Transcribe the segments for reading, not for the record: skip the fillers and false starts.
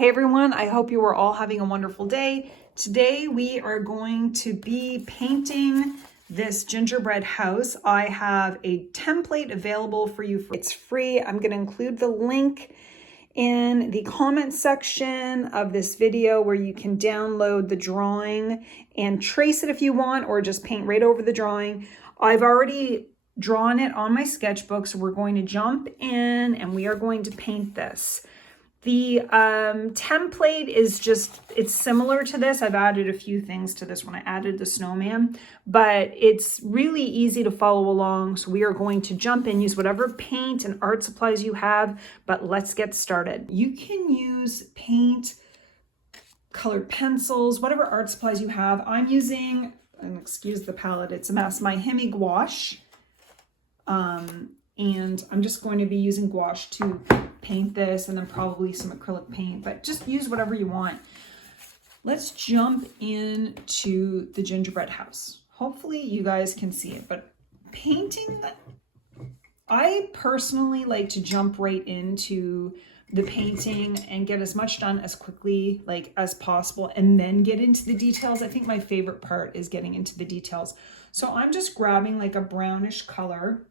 Hey everyone, I hope you are all having a wonderful day. Today we are going to be painting this gingerbread house. I have a template available for you. It's free. I'm going to include the link in the comment section of this video where you can download the drawing and trace it if you want, or just paint right over the drawing. I've already drawn it on my sketchbook, so we're going to jump in and we are going to paint this. The template is just, it's similar to this. I've added a few things to this when I added the snowman, but it's really easy to follow along. So we are going to jump in, use whatever paint and art supplies you have, but let's get started. You can use paint, colored pencils, whatever art supplies you have. I'm using, and excuse the palette, it's a mess, my Hemi gouache. And I'm just going to be using gouache to paint this, and then probably some acrylic paint, but just use whatever you want. Let's jump into the gingerbread house. Hopefully you guys can see it, but painting, I personally like to jump right into the painting and get as much done as quickly as possible, and then get into the details. I think my favorite part is getting into the details. So I'm just grabbing like a brownish color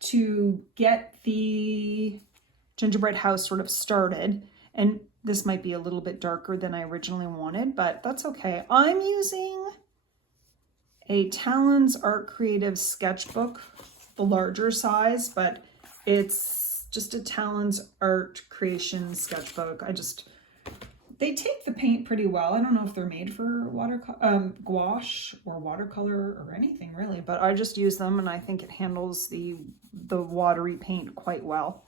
to get the gingerbread house sort of started. And this might be a little bit darker than I originally wanted, but that's okay. I'm using a Talon's Art Creative sketchbook, the larger size, but it's just a Talon's Art Creation sketchbook. They take the paint pretty well. I don't know if they're made for gouache or watercolor or anything really, but I just use them and I think it handles the watery paint quite well.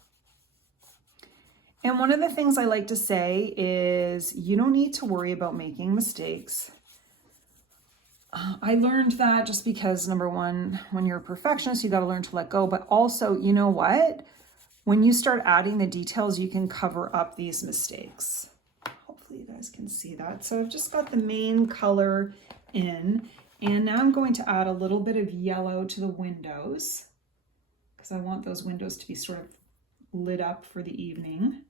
And one of the things I like to say is you don't need to worry about making mistakes. I learned that just because, number one, when you're a perfectionist, you got to learn to let go. But also, you know what? When you start adding the details, you can cover up these mistakes. Hopefully you guys can see that. So I've just got the main color in, and now I'm going to add a little bit of yellow to the windows because I want those windows to be sort of lit up for the evening.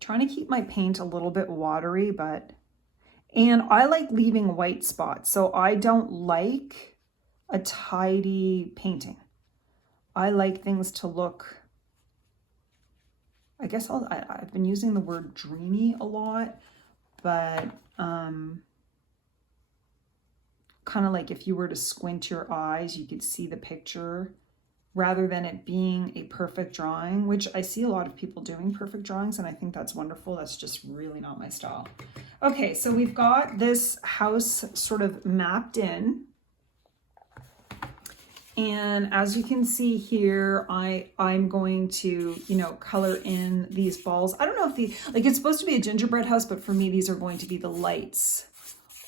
Trying to keep my paint a little bit watery, and I like leaving white spots. So I don't like a tidy painting. I like things to look, I guess I've been using the word dreamy a lot, but kind of like if you were to squint your eyes, you could see the picture rather than it being a perfect drawing, which I see a lot of people doing perfect drawings, and I think that's wonderful. That's just really not my style. Okay, so we've got this house sort of mapped in. And as you can see here, I'm going to, color in these balls. I don't know if it's supposed to be a gingerbread house, but for me, these are going to be the lights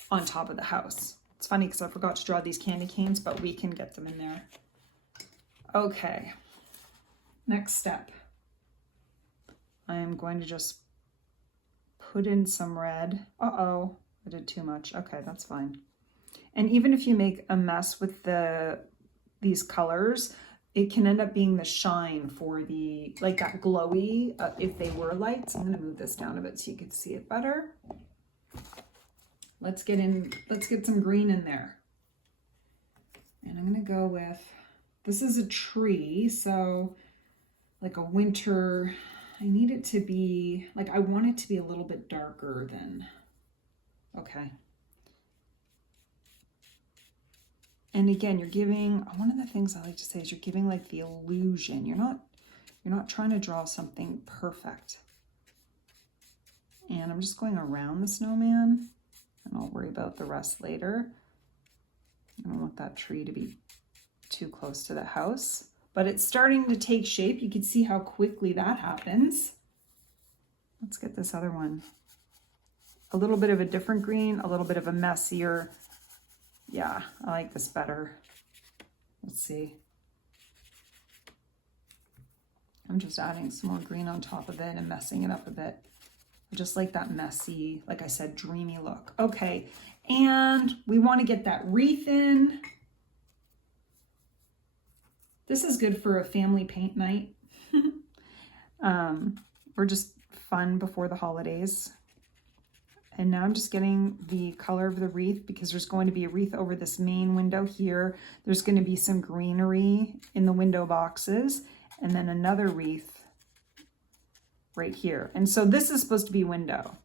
on top of the house. It's funny because I forgot to draw these candy canes, but we can get them in there. Okay, next step. I am going to just put in some red. Uh-oh, I did too much. Okay, that's fine. And even if you make a mess with these colors, it can end up being the shine for that glowy, if they were lights. I'm going to move this down a bit so you can see it better. Let's get some green in there. And I'm going to go with, this is a tree, so like a winter, I need it to be, I want it to be a little bit darker than, okay. And again, you're giving, one of the things I like to say is you're giving the illusion. You're not trying to draw something perfect. And I'm just going around the snowman, and I'll worry about the rest later. I don't want that tree to be too close to the house, but it's starting to take shape. You can see how quickly that happens. Let's get this other one. A little bit of a different green, a little bit of a messier. Yeah, I like this better. Let's see. I'm just adding some more green on top of it and messing it up a bit. I just like that messy, like I said, dreamy look. Okay, and we want to get that wreath in. This is good for a family paint night. or just fun before the holidays. And now I'm just getting the color of the wreath because there's going to be a wreath over this main window here. There's going to be some greenery in the window boxes and then another wreath right here. And so this is supposed to be window.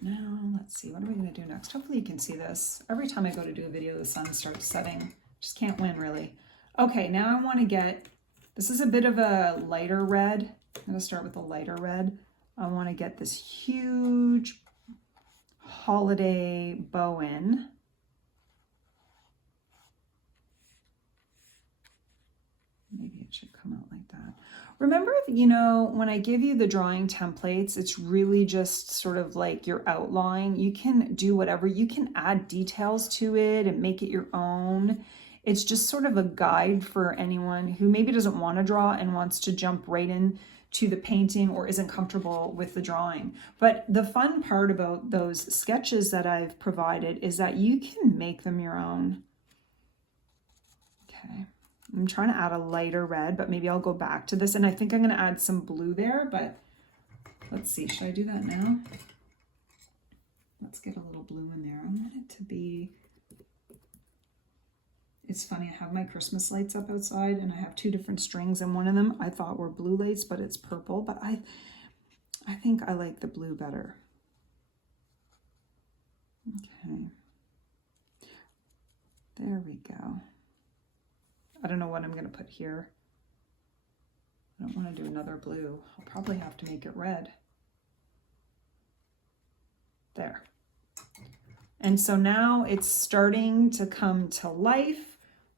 And now let's see, what are we going to do next? Hopefully you can see this. Every time I go to do a video, the sun starts setting. Just can't win really. Okay, now I want to get, this is a bit of a lighter red. I'm going to start with a lighter red. I want to get this huge holiday bow in. Maybe it should come out like that. Remember, you know, when I give you the drawing templates, it's really just sort of like your outline. You can do whatever. You can add details to it and make it your own. It's just sort of a guide for anyone who maybe doesn't want to draw and wants to jump right in to the painting or isn't comfortable with the drawing. But the fun part about those sketches that I've provided is that you can make them your own. Okay, I'm trying to add a lighter red, but maybe I'll go back to this. And I think I'm going to add some blue there, but let's see, should I do that now? Let's get a little blue in there. I want it to be, it's funny, I have my Christmas lights up outside and I have two different strings, and one of them I thought were blue lights, but it's purple. But I think I like the blue better. Okay. There we go. I don't know what I'm going to put here. I don't want to do another blue. I'll probably have to make it red. There. And so now it's starting to come to life.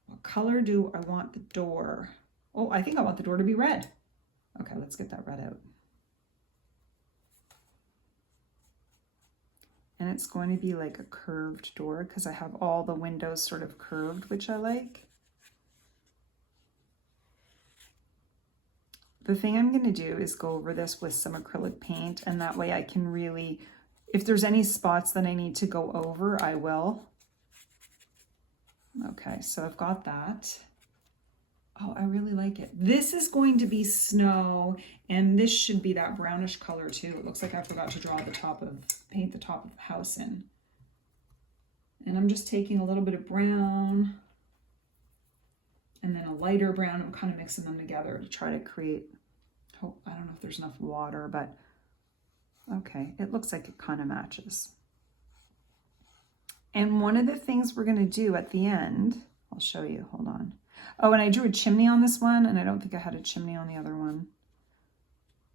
What color do I want the door? Oh, I think I want the door to be red. Okay, let's get that red out. And it's going to be like a curved door because I have all the windows sort of curved, which I like. The thing I'm going to do is go over this with some acrylic paint, and that way I can really, if there's any spots that I need to go over, I will. Okay, so I've got that. Oh, I really like it. This is going to be snow, and this should be that brownish color too. It looks like I forgot to draw the top of, paint the top of the house in. And I'm just taking a little bit of brown and then a lighter brown. I'm kind of mixing them together to try to create, oh, I don't know if there's enough water, but okay, it looks like it kind of matches. And one of the things we're going to do at the end, I'll show you, hold on. Oh, and I drew a chimney on this one, and I don't think I had a chimney on the other one.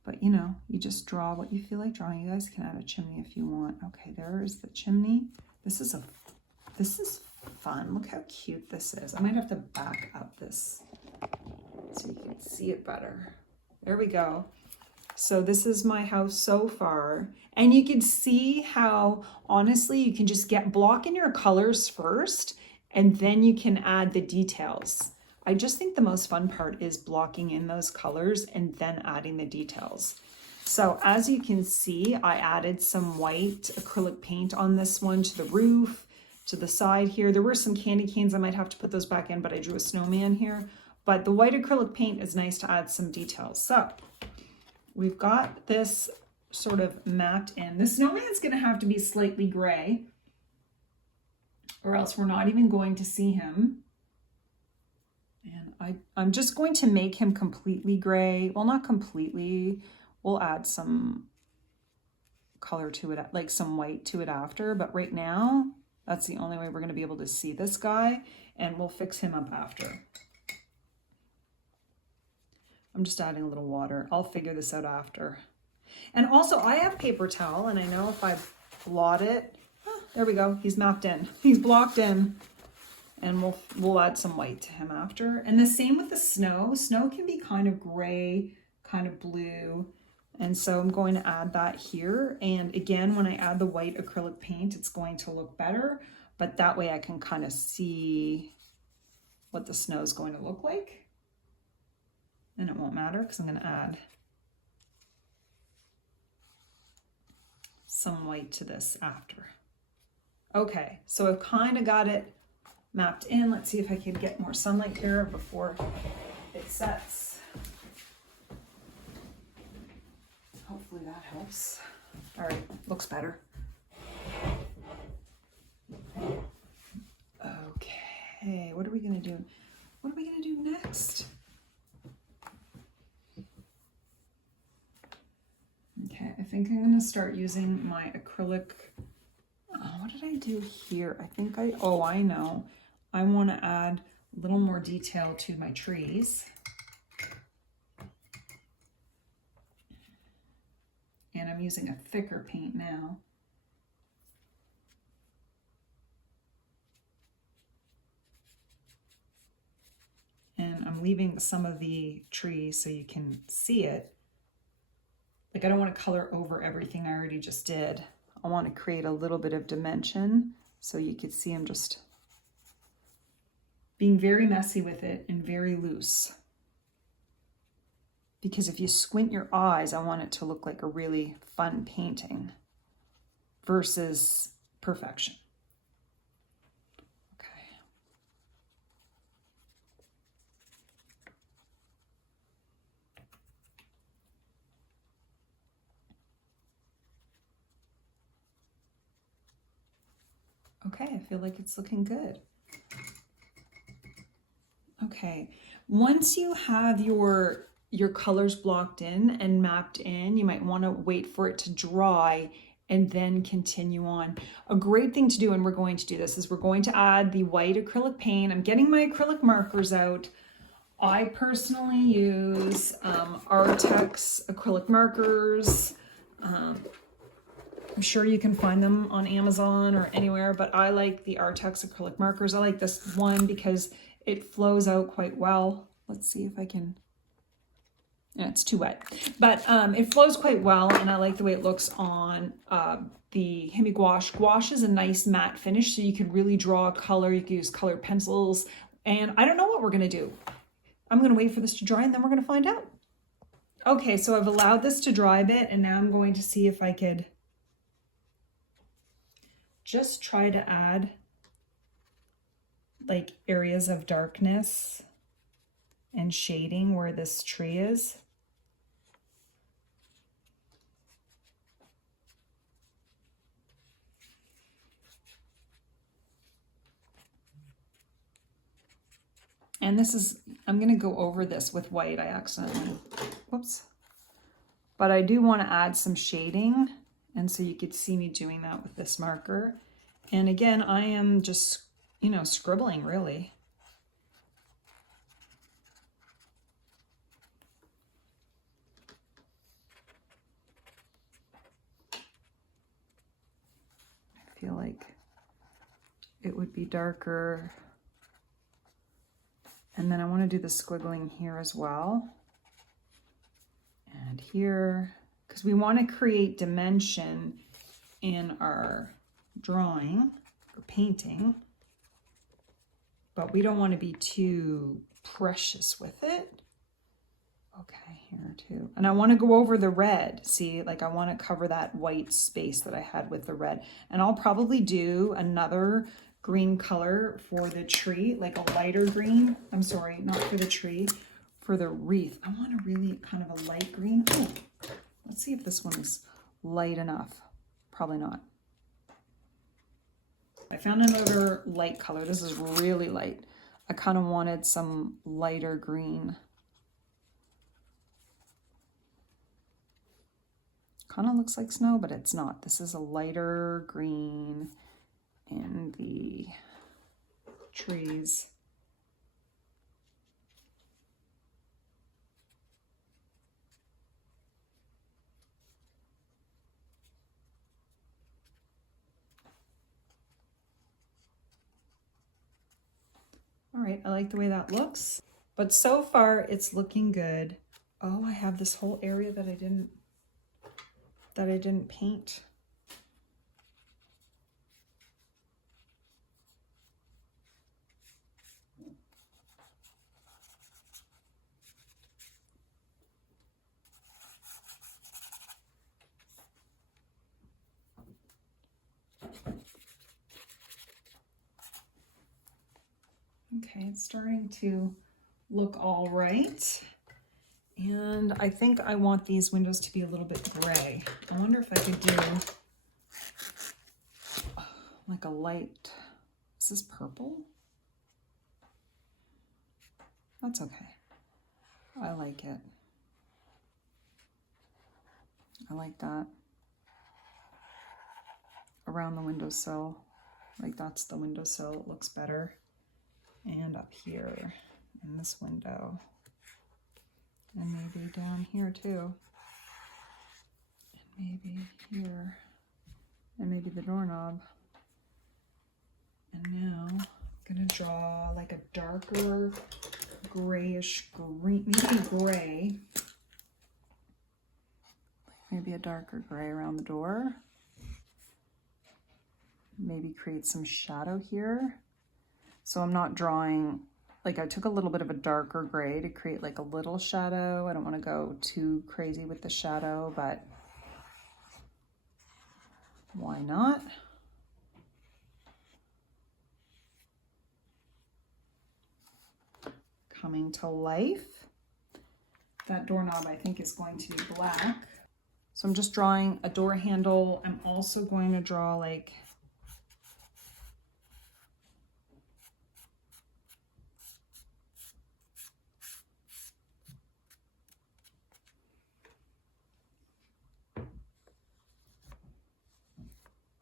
But you know, you just draw what you feel like drawing. You guys can add a chimney if you want. Okay, there is the chimney. This is fun. Look how cute this is. I might have to back up this so you can see it better. There we go. So this is my house so far. And you can see how, honestly, you can just block in your colors first, and then you can add the details. I just think the most fun part is blocking in those colors and then adding the details. So as you can see, I added some white acrylic paint on this one to the roof, to the side here. There were some candy canes. I might have to put those back in, but I drew a snowman here. But the white acrylic paint is nice to add some details. So we've got this sort of mapped in. The snowman's going to have to be slightly gray, or else we're not even going to see him. And I'm just going to make him completely gray. Well, not completely. We'll add some color to it, like some white to it after. But right now, that's the only way we're going to be able to see this guy, and we'll fix him up after. I'm just adding a little water. I'll figure this out after. And also, I have paper towel, and I know if I blot it, there we go. He's mapped in. He's blocked in. And we'll add some white to him after. And the same with the snow. Snow can be kind of gray, kind of blue. And so I'm going to add that here. And again, when I add the white acrylic paint, it's going to look better. But that way I can kind of see what the snow is going to look like. And it won't matter because I'm going to add some white to this after. Okay, so I've kind of got it mapped in. Let's see if I can get more sunlight here before it sets. Hopefully that helps. All right, looks better. Okay, what are we gonna do? What are we gonna do next? Okay, I think I'm gonna start using my acrylic. What did I do here? I know. I wanna add a little more detail to my trees. And I'm using a thicker paint now. And I'm leaving some of the trees so you can see it. Like, I don't want to color over everything I already just did. I want to create a little bit of dimension so you could see I'm just being very messy with it and very loose. Because if you squint your eyes, I want it to look like a really fun painting versus perfection. Okay, I feel like it's looking good. Okay, once you have your colors blocked in and mapped in, you might want to wait for it to dry and then continue on. A great thing to do, and we're going to do this, is we're going to add the white acrylic paint. I'm getting my acrylic markers out. I personally use Artex acrylic markers. I'm sure you can find them on Amazon or anywhere, but I like the Artex acrylic markers. I like this one because it flows out quite well. Let's see if I can, yeah, it's too wet, but it flows quite well, and I like the way it looks on the Hemi gouache. Gouache is a nice matte finish, so you can really draw a color. You can use colored pencils, and I don't know what we're gonna do. I'm gonna wait for this to dry and then we're gonna find out. Okay, so I've allowed this to dry a bit, and now I'm going to see if I could just try to add like areas of darkness and shading where this tree is. And this is, I'm gonna go over this with white. I accidentally, whoops. But I do wanna add some shading, and so you could see me doing that with this marker. And again, I am just, scribbling really. I feel like it would be darker. And then I want to do the squiggling here as well. And here, because we want to create dimension in our drawing or painting, but we don't want to be too precious with it. Okay, here too. And I want to go over the red. See, like I want to cover that white space that I had with the red. And I'll probably do another green color for the tree, like a lighter green. I'm sorry, not for the tree, for the wreath. I want a really kind of a light green. Oh, let's see if this one is light enough. Probably not. I found another light color. This is really light. I kind of wanted some lighter green. Kind of looks like snow, but it's not. This is a lighter green in the trees. All right, I like the way that looks, but so far it's looking good. Oh, I have this whole area that I didn't paint. Okay, it's starting to look all right. And I think I want these windows to be a little bit gray. I wonder if I could do like a light, is this purple? That's okay. I like it. I like that. Around the windowsill, like that's the windowsill, it looks better. And up here in this window. And maybe down here too. And maybe here. And maybe the doorknob. And now I'm gonna draw like a darker grayish green, maybe gray. Maybe a darker gray around the door. Maybe create some shadow here. So I'm not drawing, like I took a little bit of a darker gray to create like a little shadow. I don't want to go too crazy with the shadow, but why not? Coming to life. That doorknob I think is going to be black. So I'm just drawing a door handle. I'm also going to draw like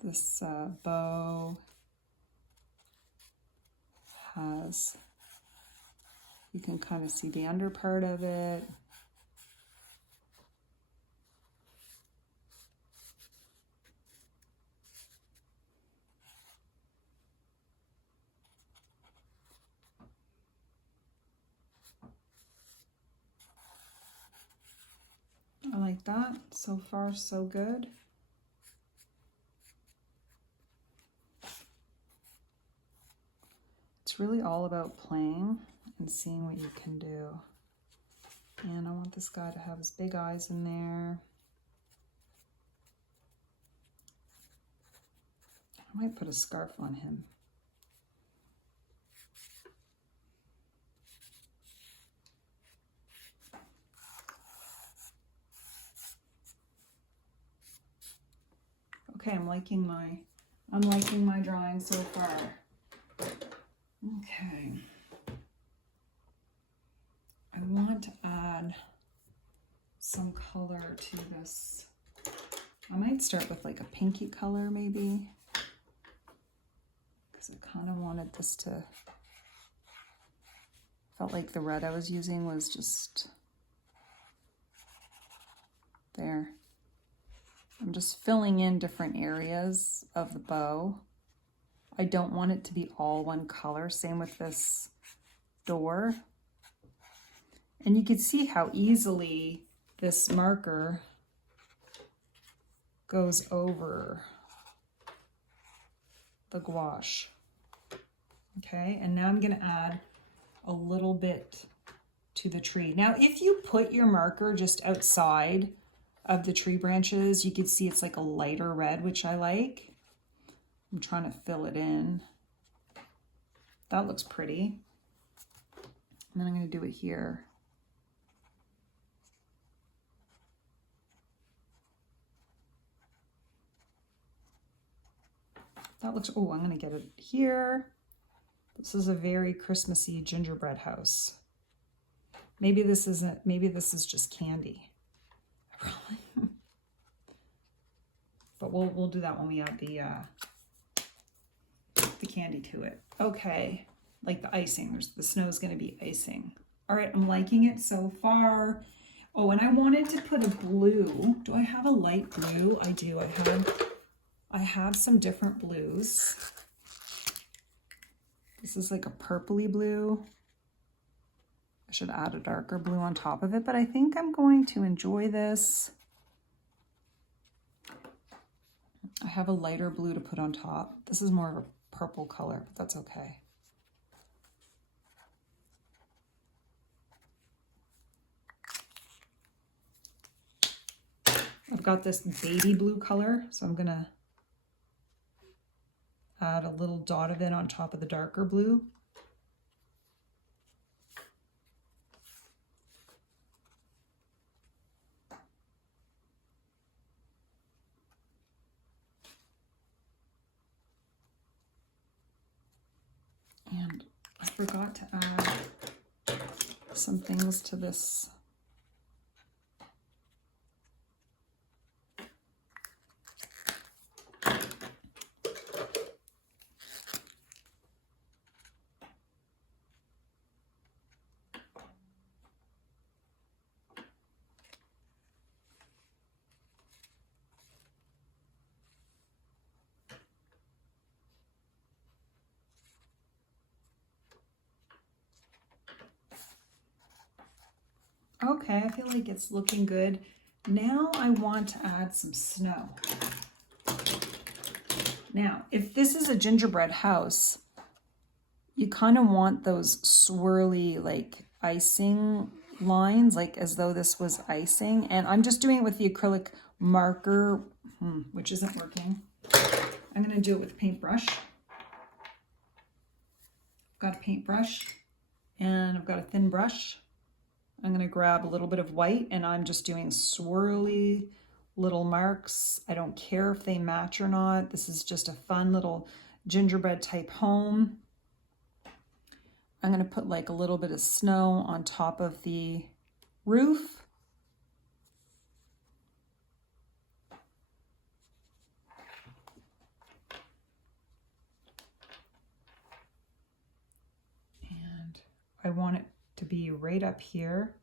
this bow has, you can kind of see the under part of it. I like that. So far, so good. It's really all about playing and seeing what you can do. And I want this guy to have his big eyes in there. I might put a scarf on him. Okay, I'm liking my drawing so far. Okay. I want to add some color to this. I might start with like a pinky color maybe, because I kind of wanted this to, felt like the red I was using was just there. I'm just filling in different areas of the bow. I don't want it to be all one color. Same with this door. And you can see how easily this marker goes over the gouache. Okay, and now I'm gonna add a little bit to the tree. Now, if you put your marker just outside of the tree branches, you can see it's like a lighter red, which I like. I'm trying to fill it in. That looks pretty. And then I'm going to do it here. That looks, oh, I'm going to get it here. This is a very Christmassy gingerbread house. Maybe this isn't, maybe this is just candy. But we'll do that when we add the candy to it. Okay, like the icing. The snow is going to be icing. All right, I'm liking it so far. Oh, and I wanted to put a blue. Do I have a light blue? I do. I have some different blues. This is like a purpley blue. I should add a darker blue on top of it, but I think I'm going to enjoy this. I have a lighter blue to put on top. This is more of a purple color, but that's okay. I've got this baby blue color, so I'm gonna add a little dot of it on top of the darker blue. forgot to add some things to this. Okay, I feel like it's looking good. Now I want to add some snow. Now, if this is a gingerbread house, you kind of want those swirly like icing lines, like as though this was icing. And I'm just doing it with the acrylic marker, which isn't working. I'm going to do it with a paintbrush. Got a paintbrush and I've got a thin brush. I'm going to grab a little bit of white and I'm just doing swirly little marks. I don't care if they match or not. This is just a fun little gingerbread type home. I'm going to put like a little bit of snow on top of the roof. And I want it to be right up here,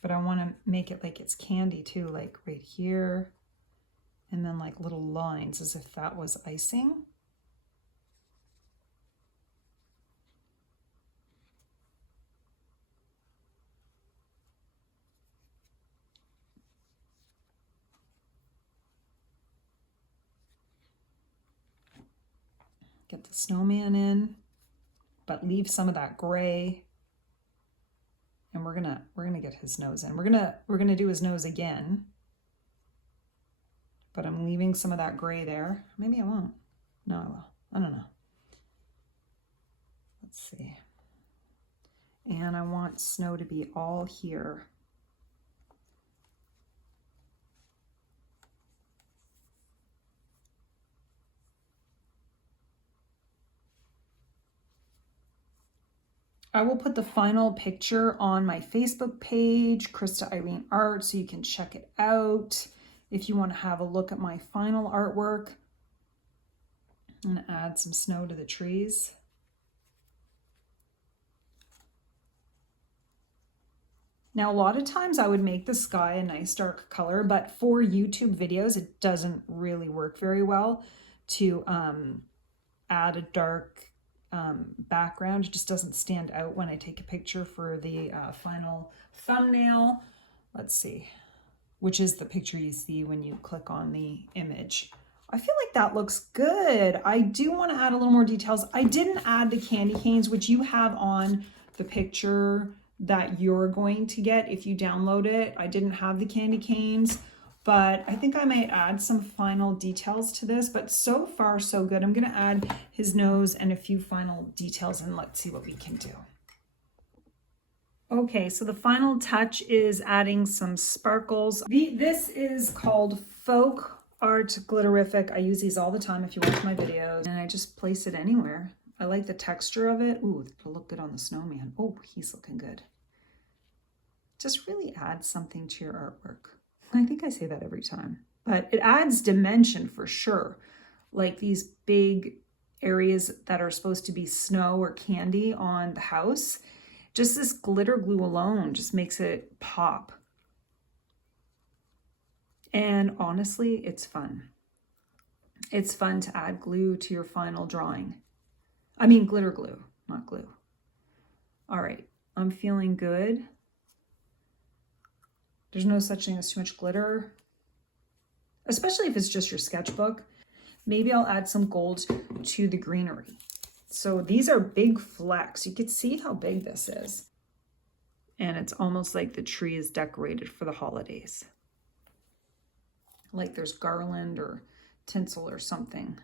but I want to make it like it's candy too, like right here, and then like little lines as if that was icing. Get the snowman in, but leave some of that gray. And we're gonna get his nose in. We're gonna do his nose again, but I'm leaving some of that gray there. Maybe I won't. No, I will. I don't know. Let's see. And I want snow to be all here. I will put the final picture on my Facebook page, Krista Irene Art, so you can check it out if you want to have a look at my final artwork. I'm going to add some snow to the trees. Now, a lot of times I would make the sky a nice dark color, but for YouTube videos, it doesn't really work very well to add a dark background. It just doesn't stand out when I take a picture for the final thumbnail. Let's see, which is the picture you see when you click on the image. I feel like that looks good. I do want to add a little more details. I didn't add the candy canes, which you have on the picture that you're going to get if you download it. I didn't have the candy canes, but I think I might add some final details to this, but so far so good. I'm going to add his nose and a few final details and let's see what we can do. Okay, so the final touch is adding some sparkles. This is called Folk Art Glitterific. I use these all the time if you watch my videos, and I just place it anywhere. I like the texture of it. Ooh, it'll look good on the snowman. Oh, he's looking good. Just really add something to your artwork. I think I say that every time, but it adds dimension for sure. Like these big areas that are supposed to be snow or candy on the house, just this glitter glue alone just makes it pop. And honestly, it's fun. It's fun to add glue to your final drawing. I mean, glitter glue, not glue. All right, I'm feeling good. There's no such thing as too much glitter, especially if it's just your sketchbook. Maybe I'll add some gold to the greenery. So these are big flecks. You can see how big this is. And it's almost like the tree is decorated for the holidays. Like there's garland or tinsel or something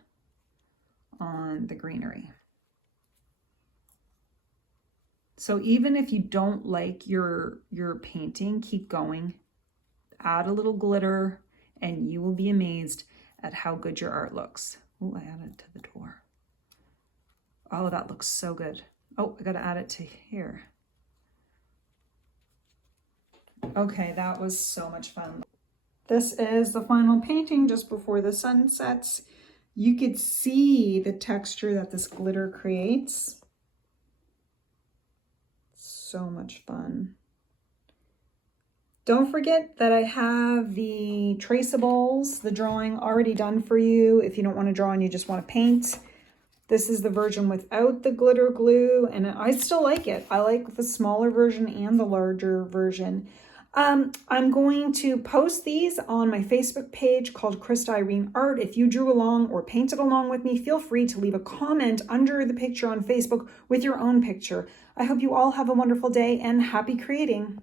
on the greenery. So even if you don't like your painting, keep going. Add a little glitter and you will be amazed at how good your art looks. Oh, I added to the door. Oh, that looks so good. Oh, I gotta add it to here. Okay, that was so much fun. This is the final painting just before the sun sets. You could see the texture that this glitter creates. So much fun. Don't forget that I have the traceables, the drawing already done for you if you don't want to draw and you just want to paint. This is the version without the glitter glue, and I still like it. I like the smaller version and the larger version. I'm going to post these on my Facebook page called Krista Irene Art. If you drew along or painted along with me, feel free to leave a comment under the picture on Facebook with your own picture. I hope you all have a wonderful day and happy creating.